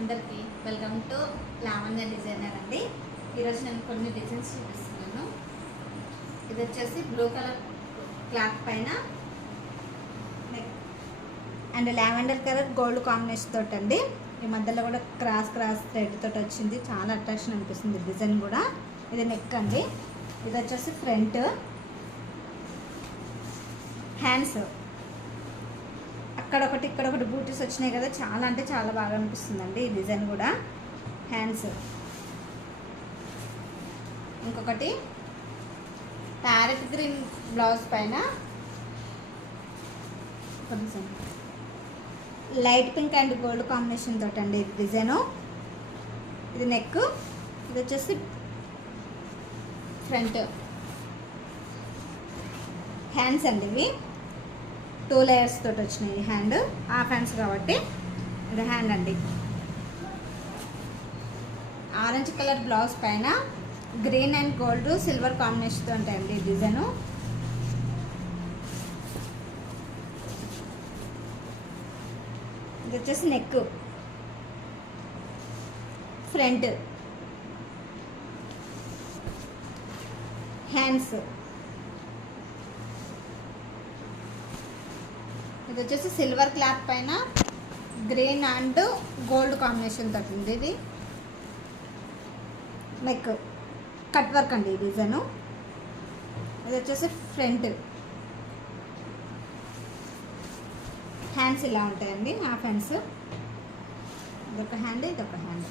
అందరికీ welcome to Lavanya designer అండి. ఈరోజు నేను కొన్ని డిజైన్స్ చూపిస్తున్నాను. ఇది వచ్చేసి బ్లూ కలర్ క్లాత్ పైన neck and lavender colour gold combination తోటి అండి. ఈ మధ్యలో కూడా క్రాస్ థ్రెడ్ తోటి వచ్చింది. చాలా అట్రాక్షన్ అనిపిస్తుంది డిజైన్ కూడా. ఇది నెక్ అండి. ఇది వచ్చేసి ఫ్రంట్ హ్యాండ్స్ అక్కడ ఒకటి ఇక్కడ ఒకటి బూటీస్ వచ్చినాయి కదా, చాలా అంటే చాలా బాగా అనిపిస్తుందండి ఈ డిజైన్ కూడా. హ్యాండ్స్ ఇంకొకటి ప్యారెట్ గ్రీన్ బ్లౌజ్ పైన కొంచెం light pink and gold combination తోటి అండి ఇది డిజైను. ఇది నెక్, ఇది వచ్చేసి ఫ్రంట్ హ్యాండ్స్ అండి. ఇవి 2 లేయర్స్ తోటి వచ్చినాయి. హ్యాండ్ హాఫ్ హ్యాండ్స్ కాబట్టి ఇది హ్యాండ్ అండి. ఆరెంజ్ కలర్ బ్లౌజ్ పైన గ్రీన్ అండ్ గోల్డ్ సిల్వర్ కాంబినేషన్తో ఉంటాయండి ఈ డిజైను. ఇది వచ్చేసి నెక్, ఫ్రంట్ హ్యాండ్స్. ఇది వచ్చేసి సిల్వర్ క్లాత్ పైన గ్రీన్ అండ్ గోల్డ్ కాంబినేషన్ తోటి ఉంది. ఇది నెక్ కట్ వర్క్ అండి ఈ డిజైను. ఇది వచ్చేసి ఫ్రంట్ హ్యాండ్స్ ఇలా ఉంటాయండి, హాఫ్ హ్యాండ్స్. ఇదొక హ్యాండ్, ఇదొక హ్యాండ్.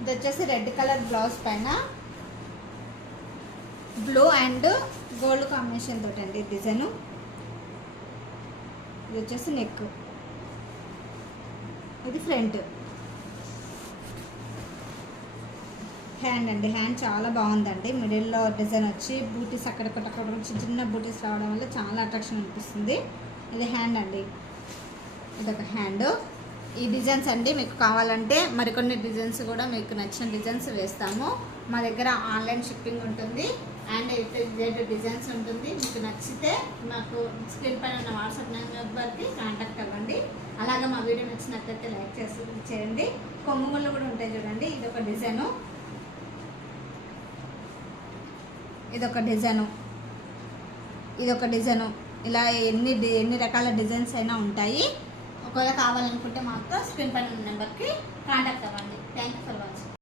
ఇది వచ్చేసి రెడ్ కలర్ బ్లౌజ్ పైన బ్లూ అండ్ గోల్డ్ కాంబినేషన్ తోటి అండి డిజైను. ఇది వచ్చేసి నెక్, ఇది ఫ్రంట్ హ్యాండ్ అండి. హ్యాండ్ చాలా బాగుందండి. మిడిల్లో డిజైన్ వచ్చి బూటీస్ అక్కడొకటి చిన్న చిన్న బూటీస్ రావడం వల్ల చాలా అట్రాక్షన్ అనిపిస్తుంది. ఇది హ్యాండ్ అండి, ఇదొక హ్యాండ్. ఈ డిజైన్స్ అండి మీకు కావాలంటే మరికొన్ని డిజైన్స్ కూడా మీకు నచ్చిన డిజైన్స్ వేస్తాము. మా దగ్గర ఆన్లైన్ షిప్పింగ్ ఉంటుంది అండ్ Z డిజైన్స్ ఉంటుంది. మీకు నచ్చితే మాకు స్క్రీన్ పైన ఉన్న వాట్సాప్ నెంబర్కి కాంటాక్ట్ అవ్వండి. అలాగే మా వీడియో నచ్చినట్లయితే లైక్ చేయండి. కొంగుముళ్ళు కూడా ఉంటాయి చూడండి. ఇదొక డిజైను, ఇదొక డిజైను, ఇదొక డిజైను. ఇలా ఎన్ని రకాల డిజైన్స్ అయినా ఉంటాయి. ఒకవేళ కావాలనుకుంటే మాత్రం స్క్రీన్ పైన ఉన్న నెంబర్కి కాంటాక్ట్ అవ్వండి. Thank you for watching.